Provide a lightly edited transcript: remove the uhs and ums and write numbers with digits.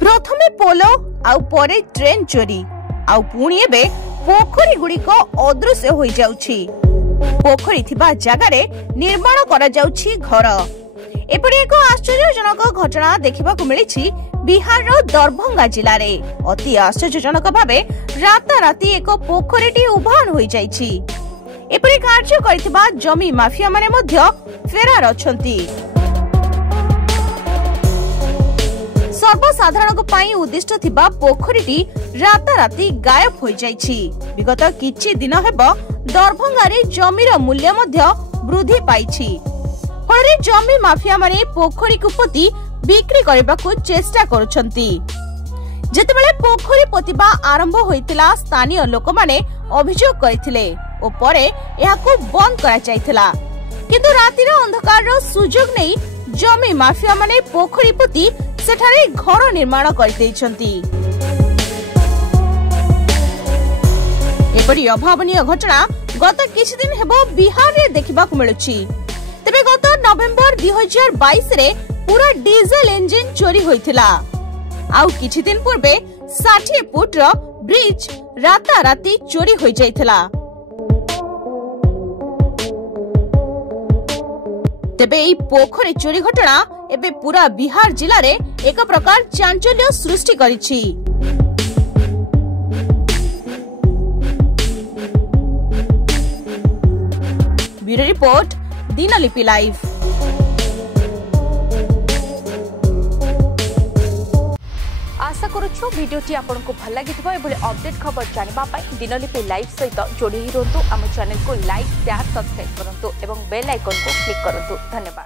प्रथमे पोलो आउ परे ट्रेन चोरी आउ पुणी एबे पोखरी गुड़िक अदृश्य हो जाउछि। पोखरी थिबा जगारे निर्माण करा जाउछि घर। एपरि एक आश्चर्यजनक घटना देखिबाकु मिलिछि बिहार दरभंगा जिले में। अति आश्चर्यजनक भावे राताराती एक पोखरीटी उभान हो जाइछि। एपरि कार्य करिथिबा जमी माफिया माने मध्य फेरार अछंती। सर्वसाधारण उद्दिष्ट थिबा पोखरीटी राताराती गायब हो जाइछि। विगत किछि दिन हेबो दरभंगा रे जमीर मूल्य मध्य वृद्धि पाइछि। फଳରେ जमी माफिया माने पोखरी को पोती बिक्री करबाकू चेष्टा करुछंती। जेतेबेले पोखरी पोतिबा आरंभ होइतिला स्थानीय लोक माने अभियोग करथिले ओ परे एहाकू बंद करा जायतिला। किंतु रातिर अंधकार रो सुजोग नै जमी माफिया माने पोखरी पोती सेठारे घर निर्माण करदैछंती। एपरि अभावनीय घटना गत किछि दिन हेबो बिहार रे देखिबाकू मिलुछि। तेबे गत नवेम्बर 2022 रे पूरा डीजल इंजिन चोरी होइथिला। आउ किछि दिन पूर्वे 60 फुट रो ब्रिज राताराती चोरी होई जाइथिला। तेबे ई पोखरी चोरी घटना एबे पूरा बिहार जिला रे एक प्रकार चांचल्य सृष्टि करिछि। Bureau report Dinalipi live. आशा करूछु वीडियोटी आपनको भल लागिथिबो। एबोले अपडेट खबर जानिबा पई दिनलिपि लाइव सहित जोड़ी रहंतु। आम चैनल को लाइक शेयर सब्सक्राइब करंतु एवं बेल आइकन को क्लिक करंतु। धन्यवाद।